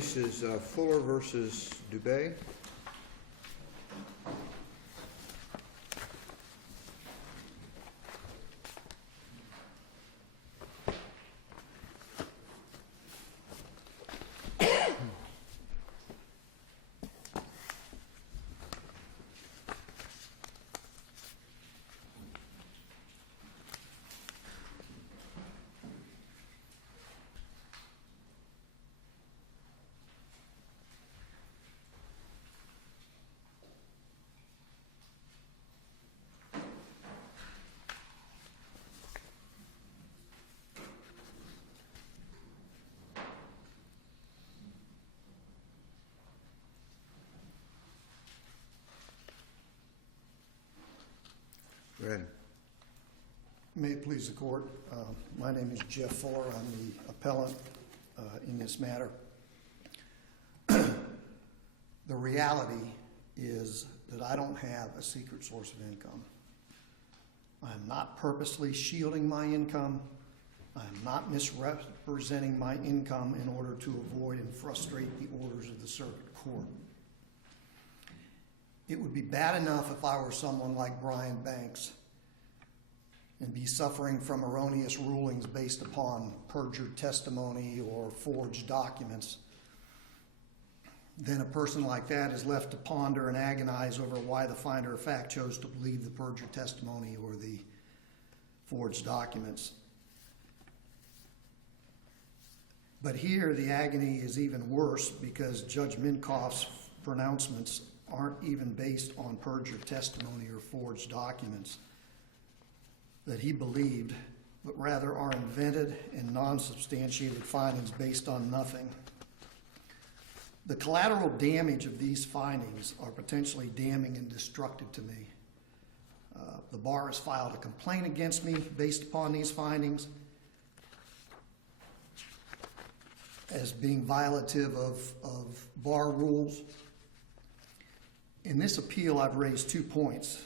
case is Fuller versus Dubé. Go ahead. May it please the court. My name is Jeff Fuller. I'm the appellant in this matter. The reality is that I don't have a secret source of income. I am not purposely shielding my income. I am not misrepresenting my income in order to avoid and frustrate the orders of the circuit court. It would be bad enough if I were someone like Brian Banks and be suffering from erroneous rulings based upon perjured testimony or forged documents. Then a person like that is left to ponder and agonize over why the finder of fact chose to believe the perjured testimony or the forged documents. But here the agony is even worse because Judge Minkoff's pronouncements aren't even based on perjured testimony or forged documents that he believed, but rather are invented and non-substantiated findings based on nothing. The collateral damage of these findings are potentially damning and destructive to me. The bar has filed a complaint against me based upon these findings as being violative of bar rules. In this appeal, I've raised 2 points.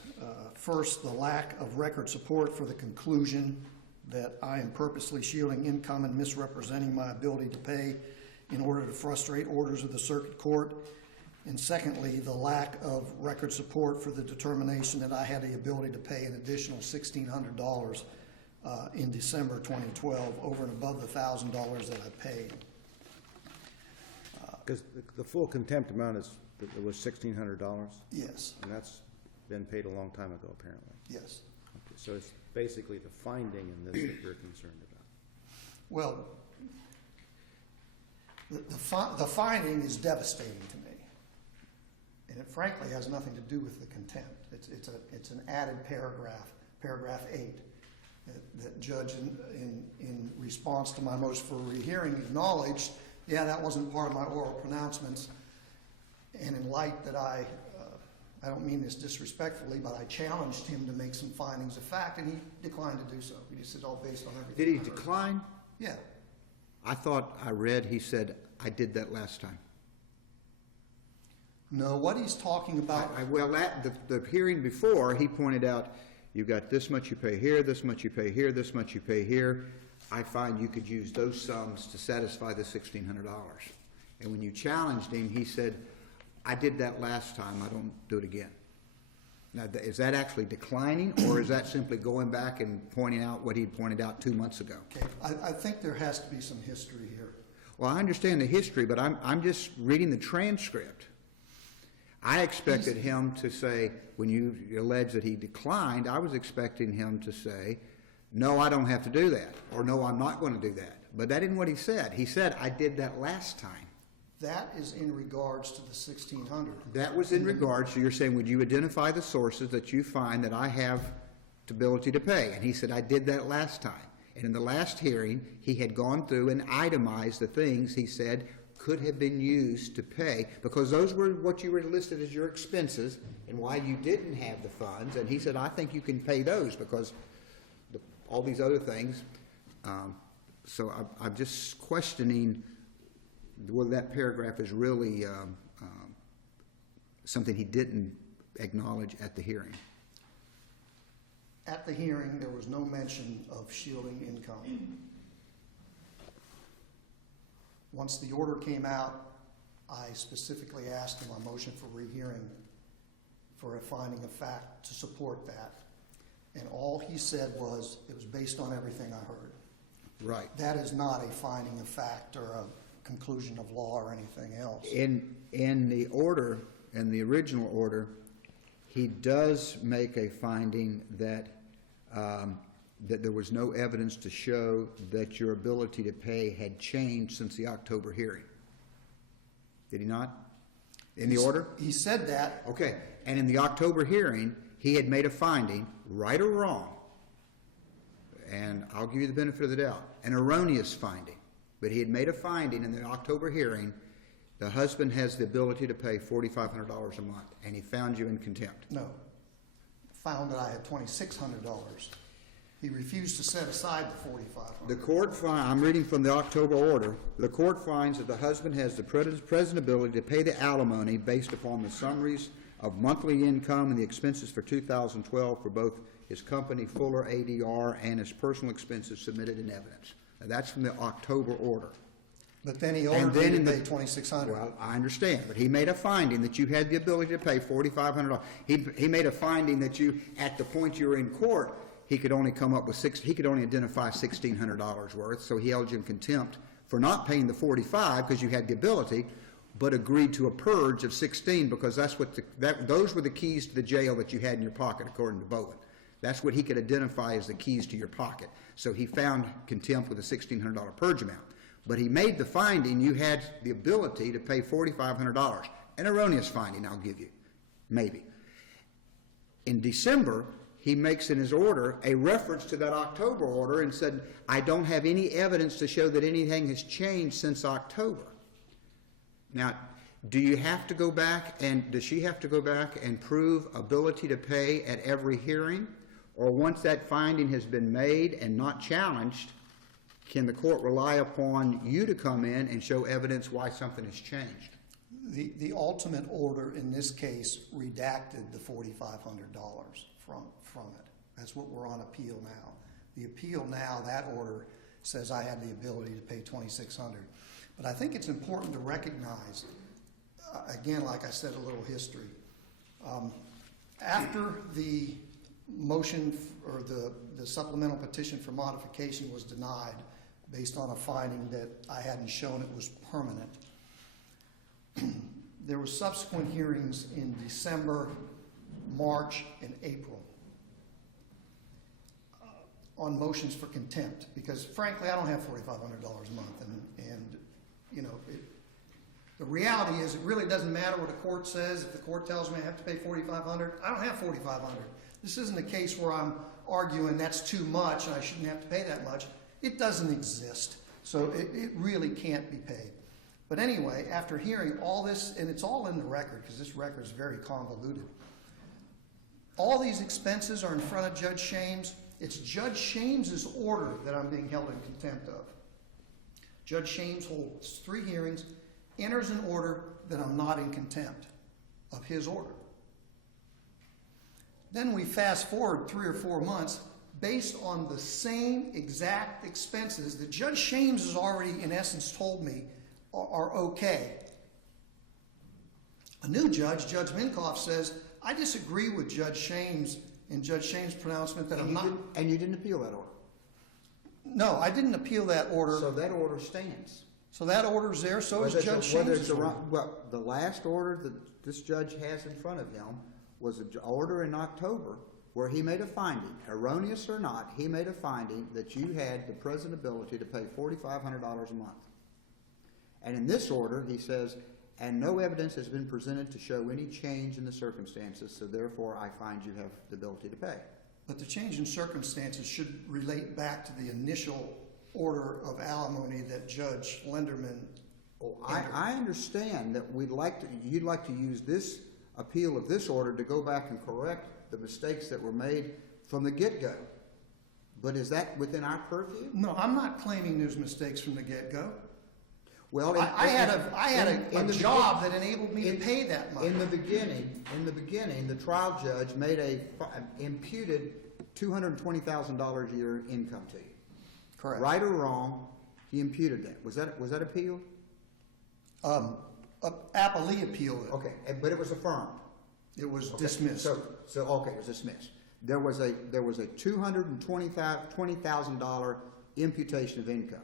First, the lack of record support for the conclusion that I am purposely shielding income and misrepresenting my ability to pay in order to frustrate orders of the circuit court. And secondly, the lack of record support for the determination that I had the ability to pay an additional $1,600 in December 2012 over and above the $1,000 that I paid. Because the full contempt amount was $1,600? Yes. And that's been paid a long time ago, apparently. Yes. Okay, so it's basically the finding in this that you're concerned about. Well, the finding is devastating to me, and it frankly has nothing to do with the contempt. It's an added paragraph, paragraph 8, that judge in response to my motion for rehearing acknowledged, yeah, that wasn't part of my oral pronouncements, and in light that I don't mean this disrespectfully, but I challenged him to make some findings of fact, and he declined to do so. He just said, all based on everything. Did he decline? Yeah. I thought I read he said, I did that last time. No, what he's talking about... The hearing before, he pointed out, you got this much you pay here, this much you pay here, this much you pay here. I find you could use those sums to satisfy the $1,600. And when you challenged him, he said, I did that last time, I don't do it again. Now, is that actually declining, or is that simply going back and pointing out what he pointed out 2 months ago? Okay, I think there has to be some history here. Well, I understand the history, but I'm just reading the transcript. I expected him to say, when you allege that he declined, I was expecting him to say, no, I don't have to do that, or no, I'm not going to do that. But that isn't what he said. He said, I did that last time. That is in regards to the $1,600. That was in regards, so you're saying, would you identify the sources that you find that I have the ability to pay? And he said, I did that last time. And in the last hearing, he had gone through and itemized the things he said could have been used to pay, because those were what you were listed as your expenses and why you didn't have the funds. And he said, I think you can pay those because all these other things. So I'm just questioning whether that paragraph is really something he didn't acknowledge at the hearing. At the hearing, there was no mention of shielding income. Once the order came out, I specifically asked in my motion for rehearing for a finding of fact to support that. And all he said was, it was based on everything I heard. Right. That is not a finding of fact or a conclusion of law or anything else. In the order, in the original order, he does make a finding that that there was no evidence to show that your ability to pay had changed since the October hearing. Did he not? In the order? He said that. Okay. And in the October hearing, he had made a finding, right or wrong, and I'll give you the benefit of the doubt, an erroneous finding. But he had made a finding in the October hearing, the husband has the ability to pay $4,500 a month, and he found you in contempt. No. Found that I had $2,600. He refused to set aside the $4,500. The court I'm reading from the October order, the court finds that the husband has the present ability to pay the alimony based upon the summaries of monthly income and the expenses for 2012 for both his company, Fuller ADR, and his personal expenses submitted in evidence. Now, that's from the October order. But then he ordered me to pay $2,600. Well, I understand, but he made a finding that you had the ability to pay $4,500. He made a finding that you, at the point you were in court, he could only come up with he could only identify $1,600 worth, so he held you in contempt for not paying the $45 because you had the ability, but agreed to a purge of $16 because that's what those were the keys to the jail that you had in your pocket, according to Bowen. That's what he could identify as the keys to your pocket. So he found contempt with a $1,600 purge amount. But he made the finding you had the ability to pay $4,500. An erroneous finding, I'll give you. Maybe. In December, he makes in his order a reference to that October order and said, I don't have any evidence to show that anything has changed since October. Now, do you have to go back and does she have to go back and prove ability to pay at every hearing? Or once that finding has been made and not challenged, can the court rely upon you to come in and show evidence why something has changed? The ultimate order in this case redacted the $4,500 from it. That's what we're on appeal now. The appeal now, that order says I had the ability to pay $2,600. But I think it's important to recognize, again, like I said, a little history. After the motion or the supplemental petition for modification was denied based on a finding that I hadn't shown it was permanent, there were subsequent hearings in December, March, and April on motions for contempt because, frankly, I don't have $4,500 a month, and you know, the reality is it really doesn't matter what a court says. If the court tells me I have to pay $4,500, I don't have $4,500. This isn't a case where I'm arguing that's too much and I shouldn't have to pay that much. It doesn't exist, so it really can't be paid. But anyway, after hearing all this, and it's all in the record because this record is very convoluted, all these expenses are in front of Judge Shames. It's Judge Shames' order that I'm being held in contempt of. Judge Shames holds 3 hearings, enters an order that I'm not in contempt of his order. Then we fast forward 3 or 4 months based on the same exact expenses that Judge Shames has already, in essence, told me are okay. A new judge, Judge Minkoff, says, I disagree with Judge Shames and Judge Shames' pronouncement that I'm not... And you didn't appeal that order? No, I didn't appeal that order. So that order stands. So that order's there, so is Judge Shames' order. Well, the last order that this judge has in front of him was an order in October where he made a finding, erroneous or not, he made a finding that you had the present ability to pay $4,500 a month. And in this order, he says, and no evidence has been presented to show any change in the circumstances, so therefore I find you have the ability to pay. But the change in circumstances should relate back to the initial order of alimony that Judge Lenderman... Oh, I understand that you'd like to use this appeal of this order to go back and correct the mistakes that were made from the get-go. But is that within our purview? No, I'm not claiming there's mistakes from the get-go. Well, I had a job that enabled me to pay that money. In the beginning, the trial judge made imputed $220,000 a year income to you. Correct. Right or wrong, he imputed that. Was that appealed? Appellee appealed it. Okay, but it was affirmed. It was Okay, dismissed. So okay, it was dismissed. There was a $220,000 imputation of income.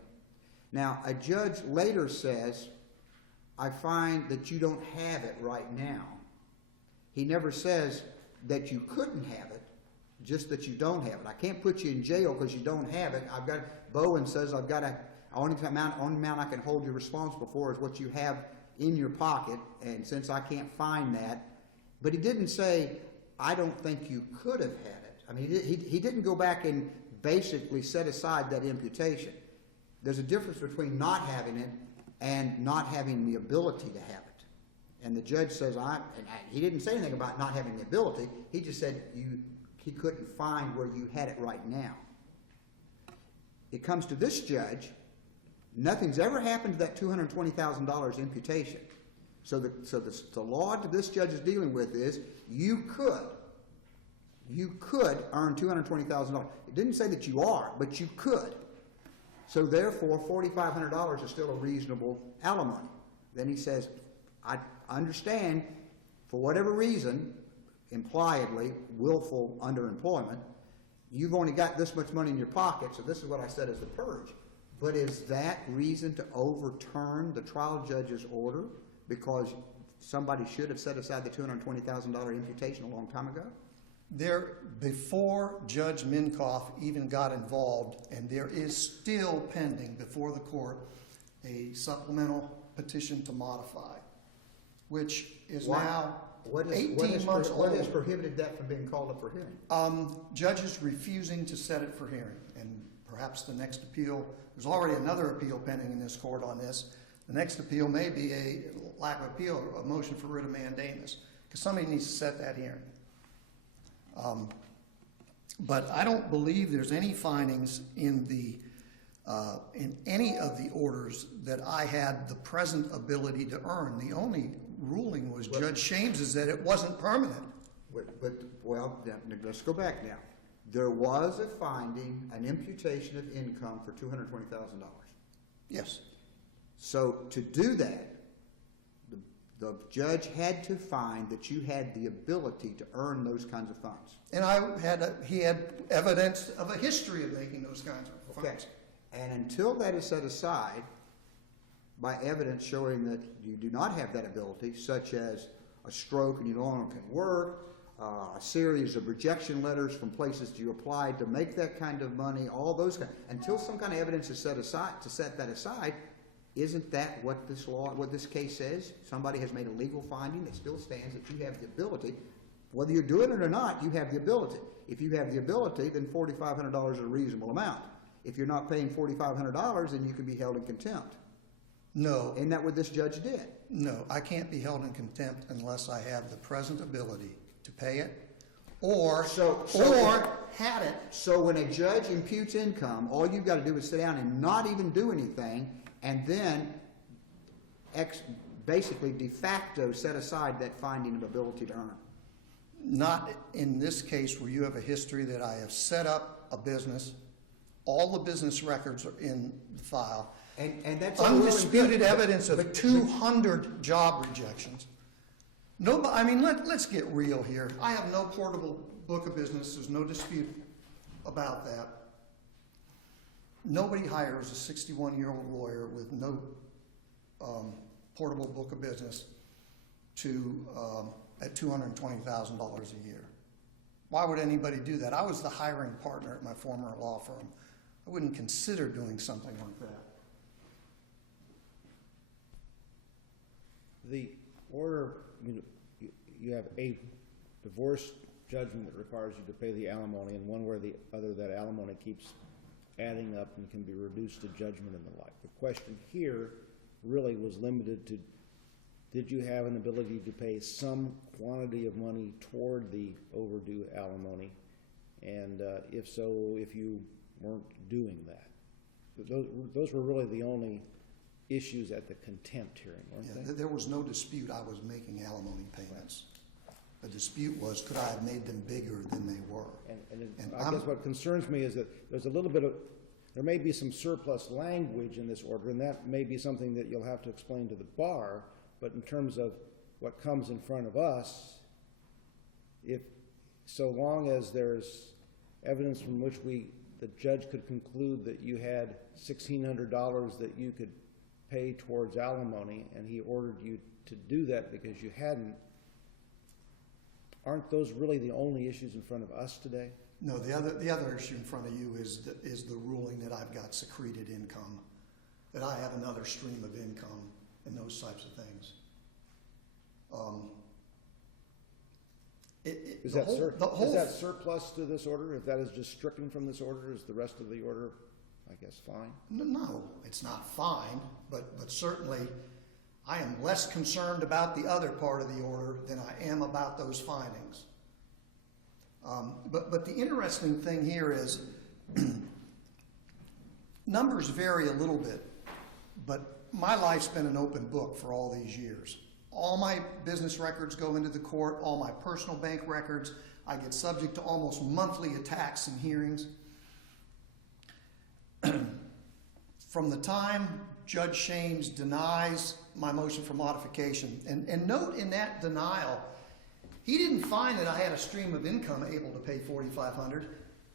Now, a judge later says, I find that you don't have it right now. He never says that you couldn't have it, just that you don't have it. I can't put you in jail because you don't have it. Bowen says I've got only amount I can hold you responsible for is what you have in your pocket, and since I can't find that, but he didn't say, I don't think you could have had it. I mean, he didn't go back and basically set aside that imputation. There's a difference between not having it and not having the ability to have it. And the judge says, he didn't say anything about not having the ability. He just said he couldn't find where you had it right now. It comes to this judge, nothing's ever happened to that $220,000 imputation. So the law that this judge is dealing with is you could earn $220,000. It didn't say that you are, but you could. So therefore, $4,500 is still a reasonable alimony. Then he says, I understand, for whatever reason, impliedly, willful underemployment, you've only got this much money in your pocket, so this is what I said as the purge. But is that reason to overturn the trial judge's order because somebody should have set aside the $220,000 imputation a long time ago? Before Judge Minkoff even got involved, and there is still pending before the court a supplemental petition to modify, which is now 18 months old. What has prohibited that from being called up for hearing? Judge is refusing to set it for hearing, and perhaps the next appeal, there's already another appeal pending in this court on this. The next appeal may be a lack of appeal, a motion for writ of mandamus, because somebody needs to set that hearing. But I don't believe there's any findings in any of the orders that I had the present ability to earn. The only ruling was Judge Shames's that it wasn't permanent. Well, let's go back now. There was a finding, an imputation of income for $220,000. Yes. So to do that, the judge had to find that you had the ability to earn those kinds of funds. And he had evidence of a history of making those kinds of funds. Okay. And until that is set aside by evidence showing that you do not have that ability, such as a stroke and you no longer can work, a series of rejection letters from places you applied to make that kind of money, all those kinds, until some kind of evidence is set aside to set that aside, isn't that what this case says? Somebody has made a legal finding that still stands that you have the ability. Whether you're doing it or not, you have the ability. If you have the ability, then $4,500 is a reasonable amount. If you're not paying $4,500, then you can be held in contempt. No. Isn't that what this judge did? No, I can't be held in contempt unless I have the present ability to pay it or had it. So when a judge imputes income, all you've got to do is sit down and not even do anything, and then basically de facto set aside that finding of ability to earn. Not in this case where you have a history that I have set up a business, all the business records are in the file, and that's undisputed evidence of 200 job rejections. No, I mean, let's get real here. I have no portable book of business. There's no dispute about that. Nobody hires a 61-year-old lawyer with no portable book of business at $220,000 a year. Why would anybody do that? I was the hiring partner at my former law firm. I wouldn't consider doing something like that. The order, you have a divorce judgment that requires you to pay the alimony, and one where the other, that alimony keeps adding up and can be reduced to judgment and the like. The question here really was limited to, did you have an ability to pay some quantity of money toward the overdue alimony? And if so, if you weren't doing that. Those were really the only issues at the contempt hearing, weren't they? There was no dispute I was making alimony payments. The dispute was, could I have made them bigger than they were? And I guess what concerns me is that there's a little bit of, there may be some surplus language in this order, and that may be something that you'll have to explain to the bar, But in terms of what comes in front of us, if, so long as there's evidence from which the judge could conclude that you had $1,600 that you could pay towards alimony, and he ordered you to do that because you hadn't, aren't those really the only issues in front of us today? No, the other issue in front of you is the ruling that I've got secreted income, that I have another stream of income and those types of things. Is that surplus to this order? If that is just stricken from this order, is the rest of the order, I guess, fine? No, it's not fine, but certainly I am less concerned about the other part of the order than I am about those findings. But the interesting thing here is numbers vary a little bit, but my life's been an open book for all these years. All my business records go into the court, all my personal bank records. I get subject to almost monthly attacks and hearings. From the time Judge Shames denies my motion for modification, and note in that denial, he didn't find that I had a stream of income able to pay $4,500.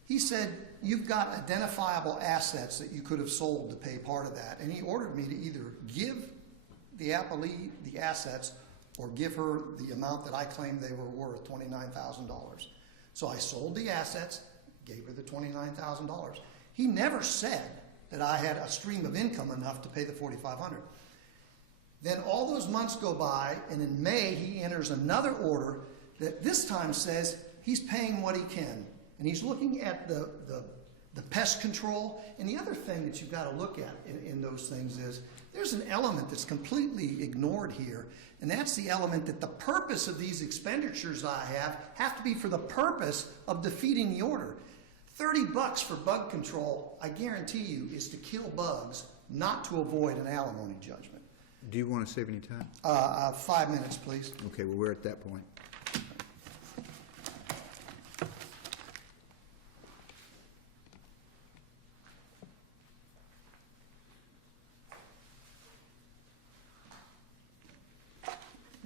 He said, you've got identifiable assets that you could have sold to pay part of that. And he ordered me to either give the appellee the assets or give her the amount that I claimed they were worth, $29,000. So I sold the assets, gave her the $29,000. He never said that I had a stream of income enough to pay the $4,500. Then all those months go by, and in May he enters another order that this time says he's paying what he can. And he's looking at the pest control. And the other thing that you've got to look at in those things is there's an element that's completely ignored here. And that's the element that the purpose of these expenditures I have to be for the purpose of defeating the order. $30 for bug control, I guarantee you, is to kill bugs, not to avoid an alimony judgment. Do you want to save any time? 5 minutes, please. Okay, well, we're at that point.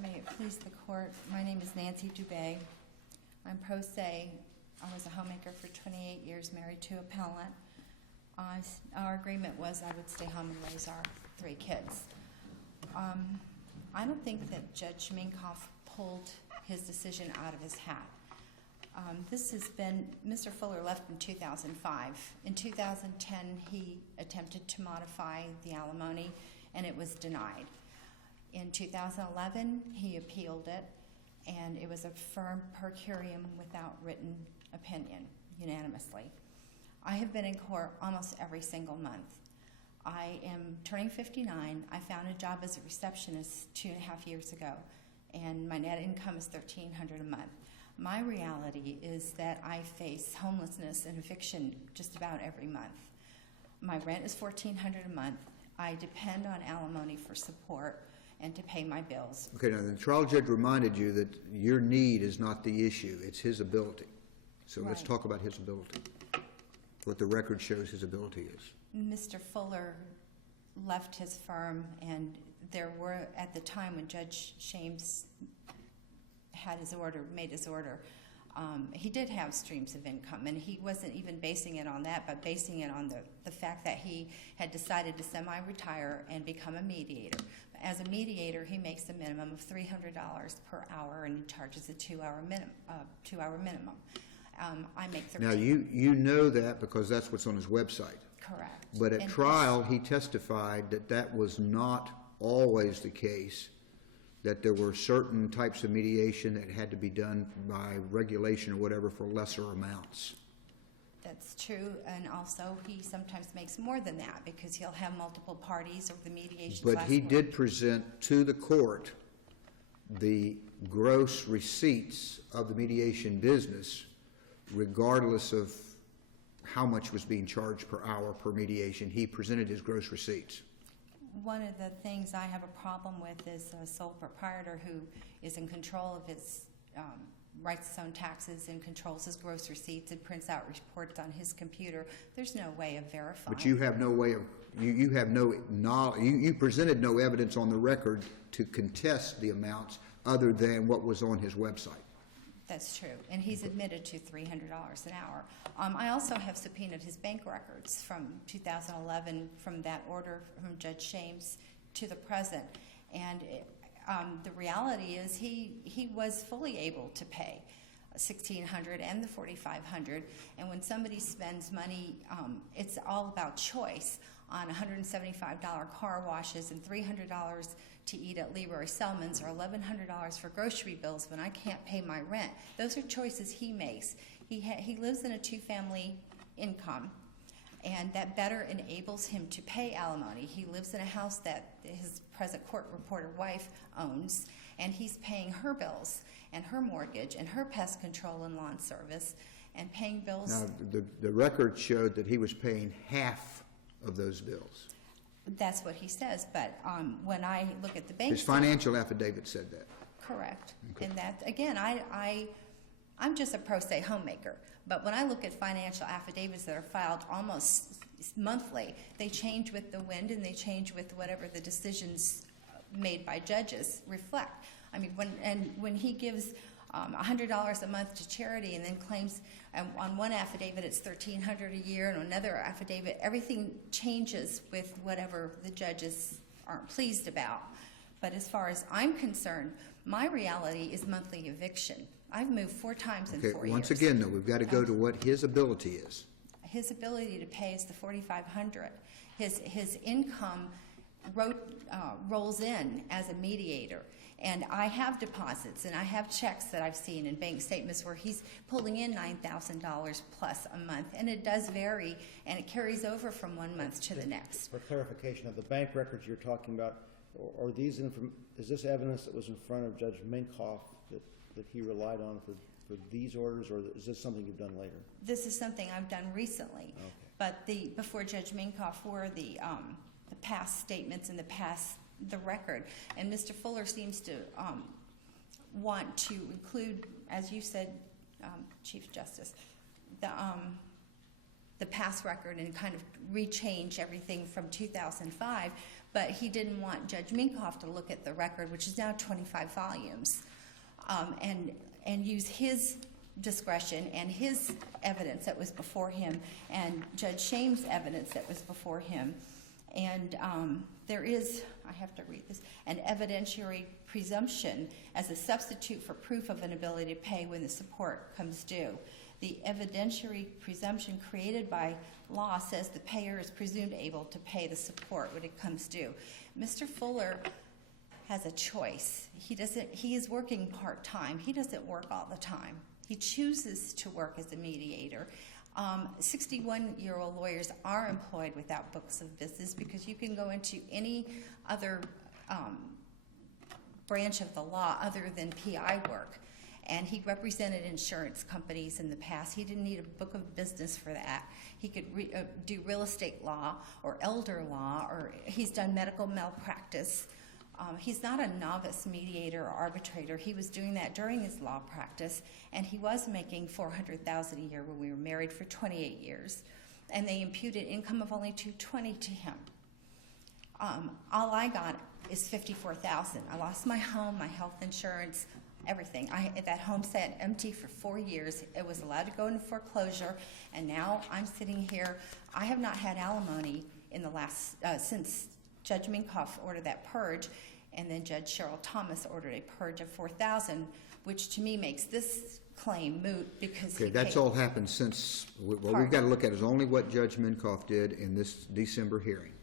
May it please the court, my name is Nancy Dubé. I'm pro se. I was a homemaker for 28 years, married to Appellant. Our agreement was I would stay home and raise our 3 kids. I don't think that Judge Minkoff pulled his decision out of his hat. This has been, Mr. Fuller left in 2005. In 2010, he attempted to modify the alimony, and it was denied. In 2011, he appealed it, and it was affirmed per curiam without written opinion, unanimously. I have been in court almost every single month. I am turning 59. I found a job as a receptionist 2.5 years ago, and my net income is $1,300 a month. My reality is that I face homelessness and eviction just about every month. My rent is $1,400 a month. I depend on alimony for support and to pay my bills. Okay, now the trial judge reminded you that your need is not the issue, it's his ability. So let's Right. talk about his ability, what the record shows his ability is. Mr. Fuller left his firm, and there were, at the time when Judge Shames had his order, made his order, he did have streams of income, and he wasn't even basing it on that, but basing it on the fact that he had decided to semi-retire and become a mediator. As a mediator, he makes a minimum of $300 per hour and charges a 2-hour minimum. I make $13. Now, you know that because that's what's on his website. Correct. But at And trial, he testified that that was not always the case, that there were certain types of mediation that had to be done by regulation or whatever for lesser amounts. That's true, and also he sometimes makes more than that because he'll have multiple parties or the mediation. But he did present to the court the gross receipts of the mediation business, regardless of how much was being charged per hour per mediation. He presented his gross receipts. One of the things I have a problem with is a sole proprietor who is in control of his writes his own taxes and controls his gross receipts and prints out reports on his computer. There's no way of verifying. But you have no way of, you have no knowledge, you presented no evidence on the record to contest the amounts other than what was on his website. That's true, and he's admitted to $300 an hour. I also have subpoenaed his bank records from 2011, from that order from Judge Shames to the present, and the reality is he was fully able to pay $1,600 and the $4,500, and when somebody spends money, it's all about choice on $175 car washes and $300 to eat at Leroy Selman's, or $1,100 for grocery bills when I can't pay my rent. Those are choices he makes. He lives in a two-family income, and that better enables him to pay alimony. He lives in a house that his present court reporter wife owns, and he's paying her bills and her mortgage and her pest control and lawn service and paying bills. Now, the record showed that he was paying half of those bills. That's what he says, but when I look at the bank His financial affidavit said that. correct. Okay. And that, again, I'm just a pro se homemaker, but when I look at financial affidavits that are filed almost monthly, they change with the wind and they change with whatever the decisions made by judges reflect. I mean, when he gives $100 a month to charity and then claims on one affidavit it's $1,300 a year, and on another affidavit everything changes with whatever the judges aren't pleased about. But as far as I'm concerned, my reality is monthly eviction. I've moved 4 times in 4 years. Once again, though, we've got to go to what his ability is. His ability to pay is the $4,500. His income rolls in as a mediator. And I have deposits and I have checks that I've seen in bank statements where he's pulling in $9,000 plus a month. And it does vary, and it carries over from one month to the next. For clarification, of the bank records you're talking about, are these is this evidence that was in front of Judge Minkoff that he relied on for these orders, or is this something you've done later? This is something I've done recently. Okay. But before Judge Minkoff were the past statements and the record. And Mr. Fuller seems to want to include, as you said, Chief Justice, the past record and kind of rechange everything from 2005, but he didn't want Judge Minkoff to look at the record, which is now 25 volumes, and use his discretion and his evidence that was before him and Judge Shames' evidence that was before him. And there is, I have to read this, an evidentiary presumption as a substitute for proof of an ability to pay when the support comes due. The evidentiary presumption created by law says the payer is presumed able to pay the support when it comes due. Mr. Fuller has a choice. He is working part-time. He doesn't work all the time. He chooses to work as a mediator. 61-year-old lawyers are employed without books of business because you can go into any other branch of the law other than PI work. And he represented insurance companies in the past. He didn't need a book of business for that. He could do real estate law or elder law, or he's done medical malpractice. He's not a novice mediator or arbitrator. He was doing that during his law practice, and he was making $400,000 a year when we were married for 28 years. And they imputed income of only $220,000 to him. All I got is $54,000. I lost my home, my health insurance, everything. That home sat empty for 4 years. It was allowed to go into foreclosure, and now I'm sitting here. I have not had alimony in the last since Judge Minkoff ordered that purge, and then Judge Cheryl Thomas ordered a purge of $4,000, which to me makes this claim moot because Okay, that's all happened since, what we've got to look at is only what Judge Minkoff did in this December hearing.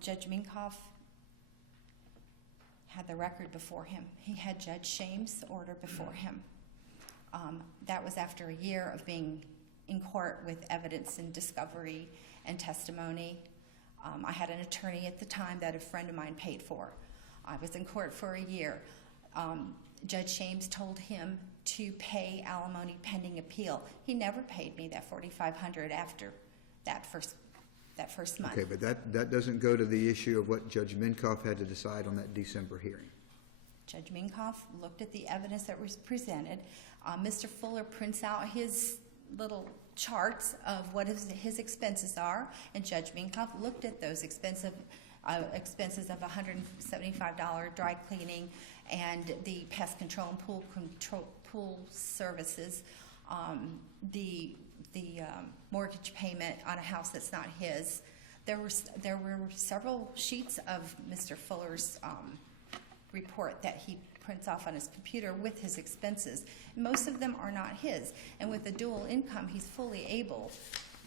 Judge Minkoff had the record before him. He had Judge Shames' order before him. That was after a year of being in court with evidence and discovery and testimony. I had an attorney at the time that a friend of mine paid for. I was in court for a year. Judge Shames told him to pay alimony pending appeal. He never paid me that $4,500 after that first month. Okay, but that doesn't go to the issue of what Judge Minkoff had to decide on that December hearing. Judge Minkoff looked at the evidence that was presented. Mr. Fuller prints out his little charts of what his expenses are, and Judge Minkoff looked at those expenses of $175 dry cleaning and the pest control and pool services, the mortgage payment on a house that's not his. There were several sheets of Mr. Fuller's report that he prints off on his computer with his expenses. Most of them are not his, and with a dual income, he's fully able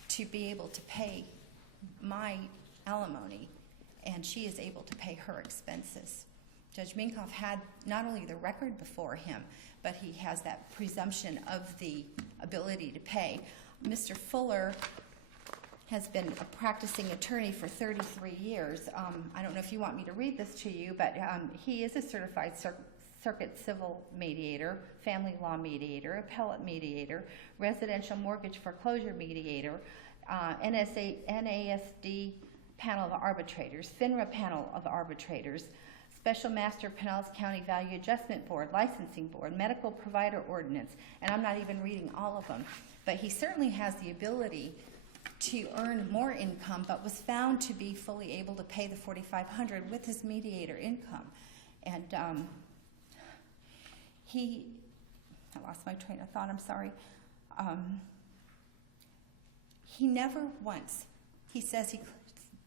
to pay my alimony, and she is able to pay her expenses. Judge Minkoff had not only the record before him, but he has that presumption of the ability to pay. Mr. Fuller has been a practicing attorney for 33 years. I don't know if you want me to read this to you, but he is a certified circuit civil mediator, family law mediator, appellate mediator, residential mortgage foreclosure mediator, NASD panel of arbitrators, FINRA panel of arbitrators, Special Master Pinellas County Value Adjustment Board, Licensing Board, Medical Provider Ordinance, and I'm not even reading all of them. But he certainly has the ability to earn more income, but was found to be fully able to pay the $4,500 with his mediator income. And I lost my train of thought, I'm sorry. He never once, he says he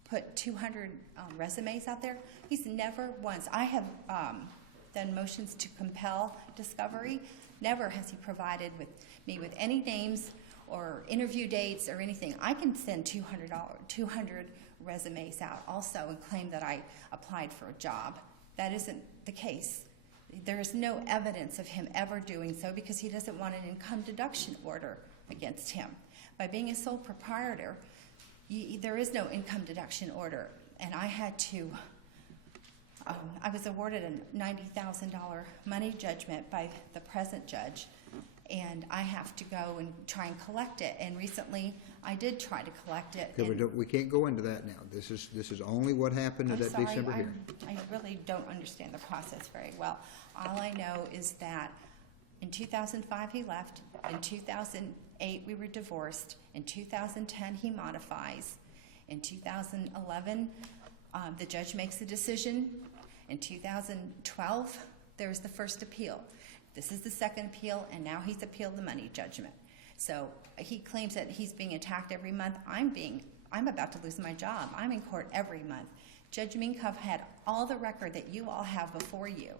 put 200 resumes out there. He's never once, I have done motions to compel discovery. Never has he provided me with any names or interview dates or anything. I can send 200 resumes out also and claim that I applied for a job. That isn't the case. There is no evidence of him ever doing so because he doesn't want an income deduction order against him. By being a sole proprietor, there is no income deduction order, and I had to, I was awarded a $90,000 money judgment by the present judge, and I have to go and try and collect it. And recently, I did try to collect it. Okay, we can't go into that now. This is only what happened at that December hearing. I really don't understand the process very well. All I know is that in 2005 he left. In 2008 we were divorced. In 2010 he modifies. In 2011 the judge makes a decision. In 2012 there's the first appeal. This is the second appeal, and now he's appealed the money judgment. So he claims that he's being attacked every month. I'm about to lose my job. I'm in court every month. Judge Minkoff had all the record that you all have before you.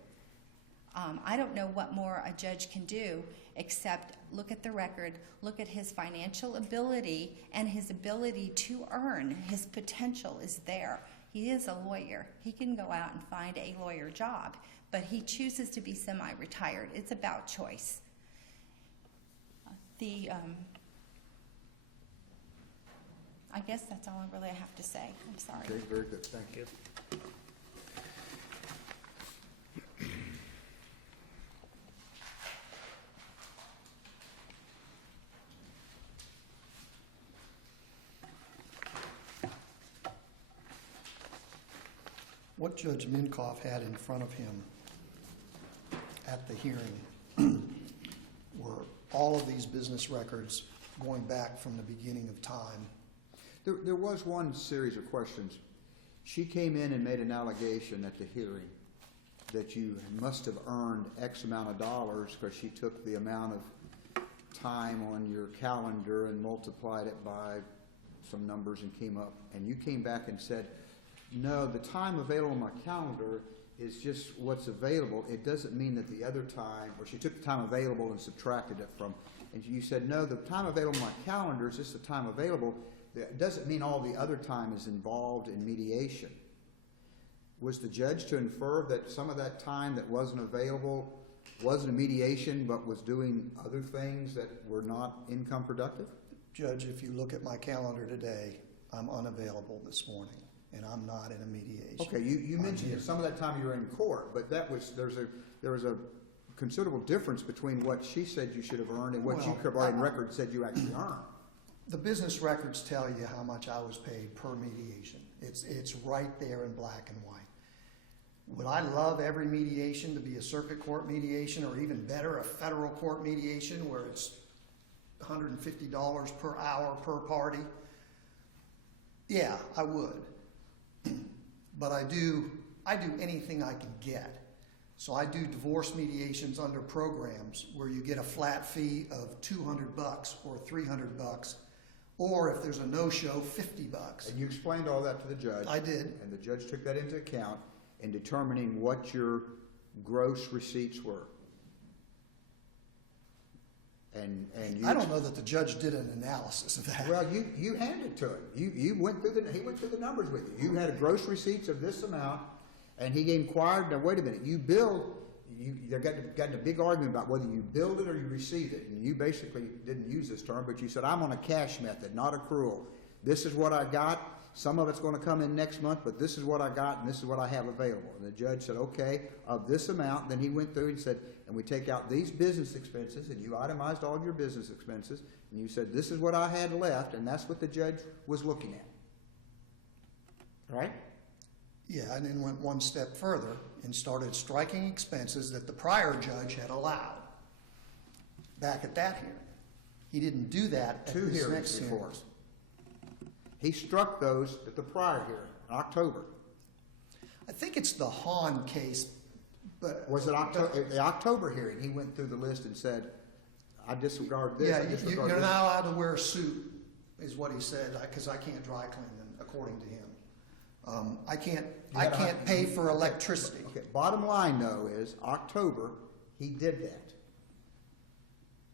I don't know what more a judge can do except look at the record, look at his financial ability and his ability to earn. His potential is there. He is a lawyer. He can go out and find a lawyer job, but he chooses to be semi-retired. It's about choice. I guess that's all I really have to say. I'm sorry. Okay, very good. Thank you. What Judge Minkoff had in front of him at the hearing were all of these business records going back from the beginning of time. There was one series of questions. She came in and made an allegation at the hearing that you must have earned X amount of dollars because she took the amount of time on your calendar and multiplied it by some numbers and came up. And you came back and said, no, the time available on my calendar is just what's available. It doesn't mean that the other time, or she took the time available and subtracted it from, and you said, no, the time available on my calendar is just the time available. It doesn't mean all the other time is involved in mediation. Was the judge to infer that some of that time that wasn't available wasn't a mediation but was doing other things that were not income productive? Judge, if you look at my calendar today, I'm unavailable this morning, and I'm not in a mediation. Okay, you mentioned that some of that time you were in court, but there was a considerable difference between what she said you should have earned and what you provided in record said you actually earned. The business records tell you how much I was paid per mediation. It's right there in black and white. Would I love every mediation to be a circuit court mediation, or even better, a federal court mediation where it's $150 per hour per party? Yeah, I would. But I do anything I can get. So I do divorce mediations under programs where you get a flat fee of $200 or $300, or if there's a no-show, $50. And you explained all that to the judge. I did. And the judge took that into account in determining what your gross receipts were. And you, I don't know that the judge did an analysis of that. well, you handed it to him. He went through the numbers with you. You had gross receipts of this amount, and he inquired. Now wait a minute. You billed. They got in a big argument about whether you billed it or you received it, and you basically didn't use this term, but you said, I'm on a cash method, not accrual. This is what I got. Some of it's going to come in next month, but this is what I got, and this is what I have available. And the judge said, okay, of this amount. Then he went through and said, and we take out these business expenses, and you itemized all your business expenses, and you said, this is what I had left, and that's what the judge was looking at. Right? Yeah, and then went one step further and started striking expenses that the prior judge had allowed back at that hearing. He didn't do that at Two this hearings next before. hearing. He struck those at the prior hearing, in October. I think it's the Hahn case, but Was it October? The October hearing, he went through the list and said, I disregard this, yeah, I disregard you're this. not allowed to wear a suit, is what he said, because I can't dry clean them, according to him. I can't pay for electricity. Okay, bottom line though is, October, he did that.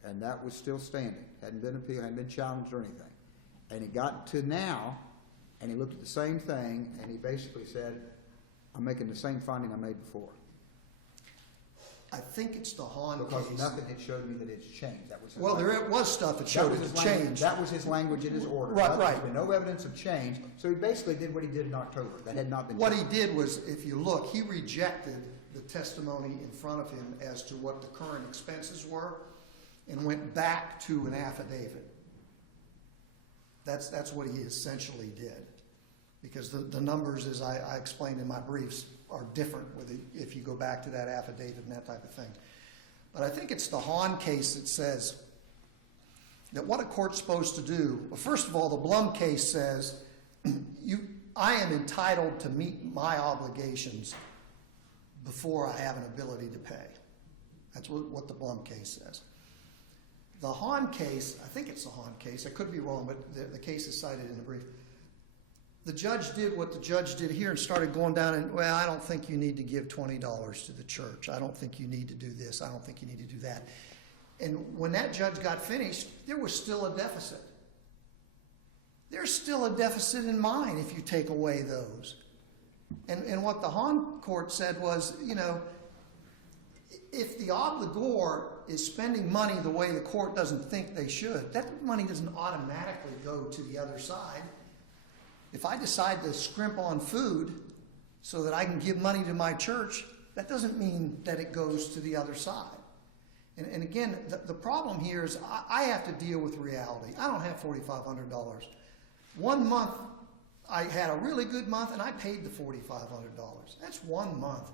And that was still standing, hadn't been appealed, hadn't been challenged or anything. And he got to now, and he looked at the same thing, and he basically said, I'm making the same finding I made before. I think it's the Hahn Because case. nothing had showed me that it's changed. That was his Well, language. there was stuff that That showed was it his had language- changed. That was his language in his order. Right, There's right. been no evidence of change, so he basically did what he did in October. That had not been What he changed. did was, if you look, he rejected the testimony in front of him as to what the current expenses were and went back to an affidavit. That's what he essentially did. Because the numbers, as I explained in my briefs, are different if you go back to that affidavit and that type of thing. But I think it's the Hahn case that says that what a court's supposed to do, well, first of all, the Blum case says, I am entitled to meet my obligations before I have an ability to pay. That's what the Blum case says. The Hahn case, I think it's the Hahn case, I could be wrong, but the case is cited in the brief. The judge did what the judge did here and started going down and, well, I don't think you need to give $20 to the church. I don't think you need to do this. I don't think you need to do that. And when that judge got finished, there was still a deficit. There's still a deficit in mine if you take away those. And what the Hahn court said was, if the obligor is spending money the way the court doesn't think they should, that money doesn't automatically go to the other side. If I decide to scrimp on food so that I can give money to my church, that doesn't mean that it goes to the other side. And again, the problem here is I have to deal with reality. I don't have $4,500. One month, I had a really good month, and I paid the $4,500. That's 1 month.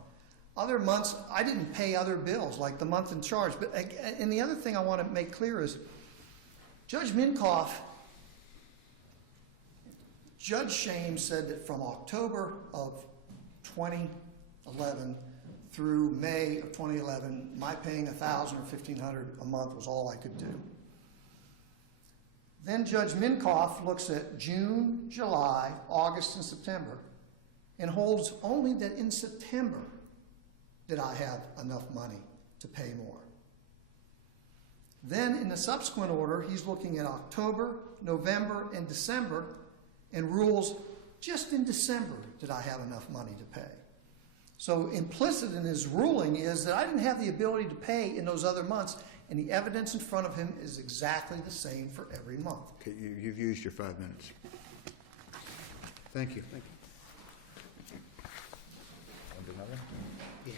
Other months, I didn't pay other bills, like the month in charge. And the other thing I want to make clear is Judge Minkoff, Judge Shames said that from October of 2011 through May of 2011, my paying $1,000 or $1,500 a month was all I could do. Then Judge Minkoff looks at June, July, August, and September and holds only that in September did I have enough money to pay more. Then in the subsequent order, he's looking at October, November, and December and rules just in December did I have enough money to pay. So implicit in his ruling is that I didn't have the ability to pay in those other months, and the evidence in front of him is exactly the same for every month. Okay, you've used your 5 minutes. Thank you. Want to do another? Yeah.